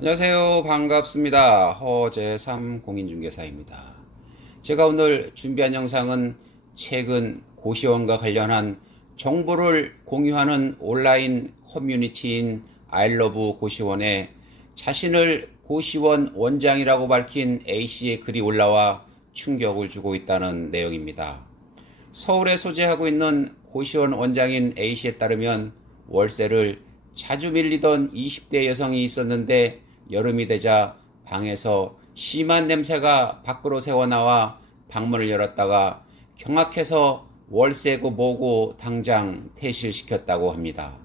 안녕하세요. 반갑습니다. 허재삼 공인중개사입니다. 제가 오늘 준비한 영상은 최근 고시원과 관련한 정보를 공유하는 온라인 커뮤니티인 아이러브 고시원에 자신을 고시원 원장이라고 밝힌 A씨의 글이 올라와 충격을 주고 있다는 내용입니다. 서울에 소재하고 있는 고시원 원장인 A씨에 따르면 월세를 자주 밀리던 20대 여성이 있었는데 여름이 되자 방에서 심한 냄새가 밖으로 새어나와 방문을 열었다가 경악해서 월세고 뭐고 당장 퇴실시켰다고 합니다.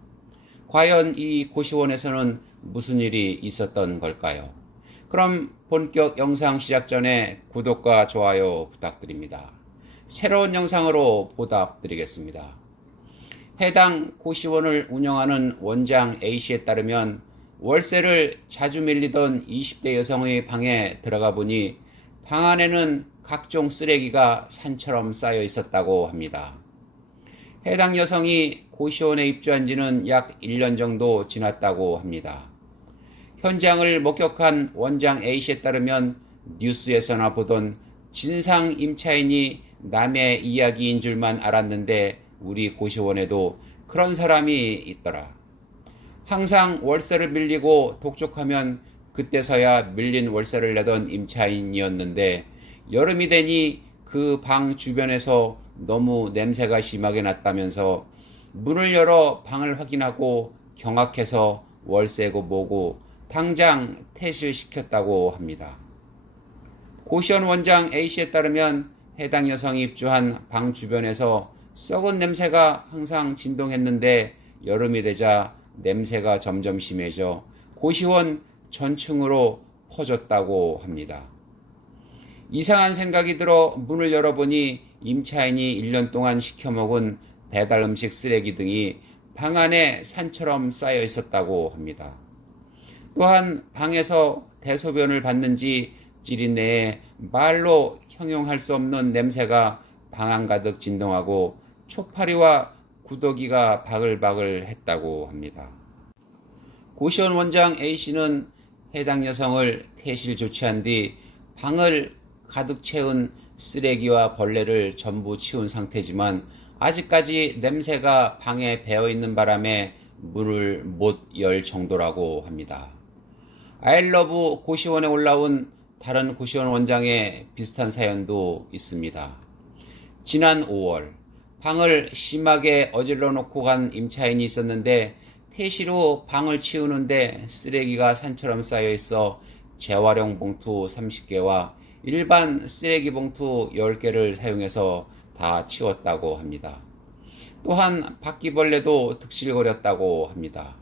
과연 이 고시원에서는 무슨 일이 있었던 걸까요? 그럼 본격 영상 시작 전에 구독과 좋아요 부탁드립니다. 새로운 영상으로 보답드리겠습니다. 해당 고시원을 운영하는 원장 A씨에 따르면 월세를 자주 밀리던 20대 여성의 방에 들어가 보니 방 안에는 각종 쓰레기가 산처럼 쌓여 있었다고 합니다. 해당 여성이 고시원에 입주한 지는 약 1년 정도 지났다고 합니다. 현장을 목격한 원장 A씨에 따르면 뉴스에서나 보던 진상 임차인이 남의 이야기인 줄만 알았는데 우리 고시원에도 그런 사람이 있더라. 항상 월세를 밀리고 독촉하면 그때서야 밀린 월세를 내던 임차인이었는데 여름이 되니 그 방 주변에서 너무 냄새가 심하게 났다면서 문을 열어 방을 확인하고 경악해서 월세고 뭐고 당장 퇴실시켰다고 합니다. 고시원 원장 A씨에 따르면 해당 여성이 입주한 방 주변에서 썩은 냄새가 항상 진동했는데 여름이 되자 냄새가 점점 심해져 고시원 전층으로 퍼졌다고 합니다. 이상한 생각이 들어 문을 열어보니 임차인이 1년 동안 시켜먹은 배달 음식 쓰레기 등이 방 안에 산처럼 쌓여 있었다고 합니다. 또한 방에서 대소변을 봤는지 찌린내에 말로 형용할 수 없는 냄새가 방 안 가득 진동하고 초파리와 구더기가 바글바글 했다고 합니다. 고시원 원장 A씨는 해당 여성을 퇴실 조치한 뒤 방을 가득 채운 쓰레기와 벌레를 전부 치운 상태지만 아직까지 냄새가 방에 배어있는 바람에 문을 못 열 정도라고 합니다. 아이러브 고시원에 올라온 다른 고시원 원장의 비슷한 사연도 있습니다. 지난 5월 방을 심하게 어질러 놓고 간 임차인이 있었는데 퇴실 후 방을 치우는데 쓰레기가 산처럼 쌓여 있어 재활용 봉투 30개와 일반 쓰레기 봉투 10개를 사용해서 다 치웠다고 합니다. 또한 바퀴벌레도 득실거렸다고 합니다.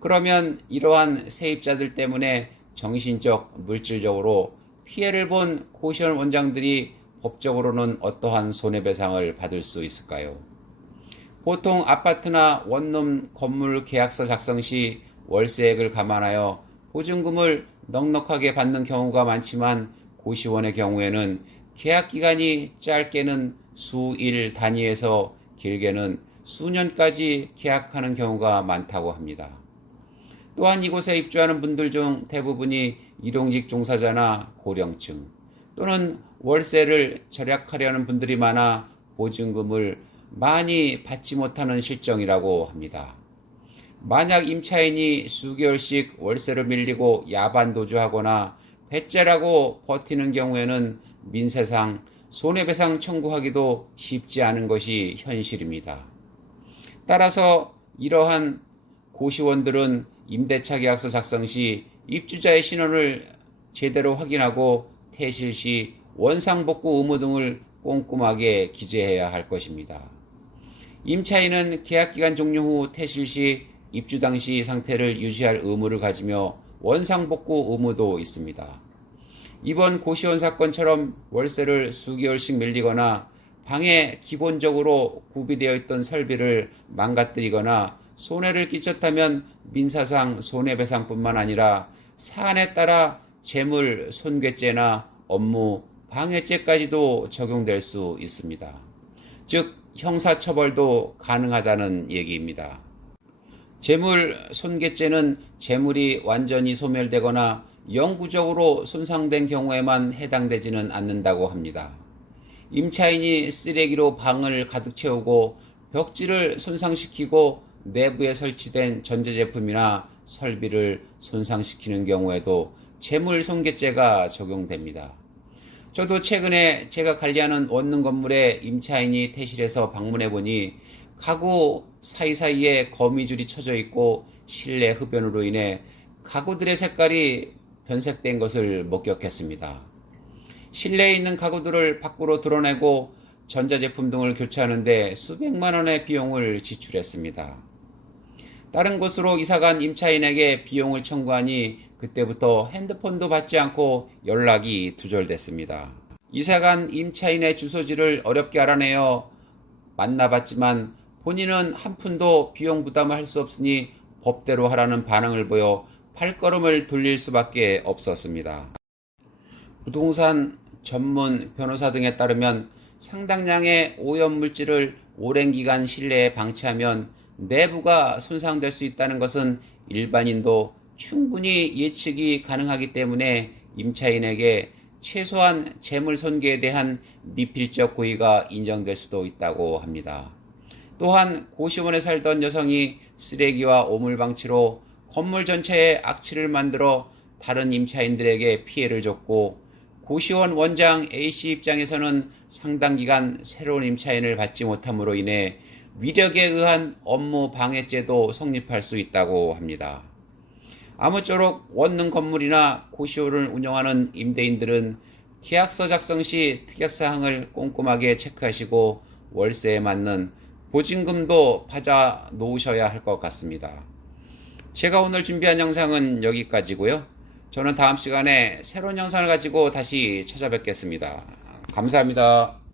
그러면 이러한 세입자들 때문에 정신적, 물질적으로 피해를 본 고시원 원장들이 법적으로는 어떠한 손해배상을 받을 수 있을까요? 보통 아파트나 원룸 건물 계약서 작성 시 월세액을 감안하여 보증금을 넉넉하게 받는 경우가 많지만 고시원의 경우에는 계약 기간이 짧게는 수일 단위에서 길게는 수년까지 계약하는 경우가 많다고 합니다. 또한 이곳에 입주하는 분들 중 대부분이 일용직 종사자나 고령층 또는 월세를 절약하려는 분들이 많아 보증금을 많이 받지 못하는 실정이라고 합니다. 만약 임차인이 수개월씩 월세를 밀리고 야반도주하거나 배째라고 버티는 경우에는 민세상 손해배상 청구하기도 쉽지 않은 것이 현실입니다. 따라서 이러한 고시원들은 임대차 계약서 작성 시 입주자의 신원을 제대로 확인하고 퇴실 시 원상복구 의무 등을 꼼꼼하게 기재해야 할 것입니다. 임차인은 계약기간 종료 후 퇴실 시 입주 당시 상태를 유지할 의무를 가지며 원상복구 의무도 있습니다. 이번 고시원 사건처럼 월세를 수개월씩 밀리거나 방에 기본적으로 구비되어 있던 설비를 망가뜨리거나 손해를 끼쳤다면 민사상 손해배상뿐만 아니라 사안에 따라 재물 손괴죄나 업무 방해죄까지도 적용될 수 있습니다. 즉 형사처벌도 가능하다는 얘기입니다. 재물 손괴죄는 재물이 완전히 소멸되거나 영구적으로 손상된 경우에만 해당되지는 않는다고 합니다. 임차인이 쓰레기로 방을 가득 채우고 벽지를 손상시키고 내부에 설치된 전자제품이나 설비를 손상시키는 경우에도 재물 손괴죄가 적용됩니다. 저도 최근에 제가 관리하는 원룸 건물에 임차인이 퇴실해서 방문해 보니 가구 사이사이에 거미줄이 쳐져 있고 실내 흡연으로 인해 가구들의 색깔이 변색된 것을 목격했습니다. 실내에 있는 가구들을 밖으로 드러내고 전자제품 등을 교체하는데 수백만 원의 비용을 지출했습니다. 다른 곳으로 이사간 임차인에게 비용을 청구하니 그때부터 핸드폰도 받지 않고 연락이 두절됐습니다. 이사간 임차인의 주소지를 어렵게 알아내어 만나봤지만 본인은 한 푼도 비용 부담을 할 수 없으니 법대로 하라는 반응을 보여 발걸음을 돌릴 수밖에 없었습니다. 부동산 전문 변호사 등에 따르면 상당량의 오염물질을 오랜 기간 실내에 방치하면 내부가 손상될 수 있다는 것은 일반인도 충분히 예측이 가능하기 때문에 임차인에게 최소한 재물 손괴에 대한 미필적 고의가 인정될 수도 있다고 합니다. 또한 고시원에 살던 여성이 쓰레기와 오물 방치로 건물 전체에 악취를 만들어 다른 임차인들에게 피해를 줬고 고시원 원장 A씨 입장에서는 상당 기간 새로운 임차인을 받지 못함으로 인해 위력에 의한 업무 방해죄도 성립할 수 있다고 합니다. 아무쪼록 원룸 건물이나 고시원을 운영하는 임대인들은 계약서 작성 시 특약사항을 꼼꼼하게 체크하시고 월세에 맞는 보증금도 받아 놓으셔야 할 것 같습니다. 제가 오늘 준비한 영상은 여기까지고요. 저는 다음 시간에 새로운 영상을 가지고 다시 찾아뵙겠습니다. 감사합니다.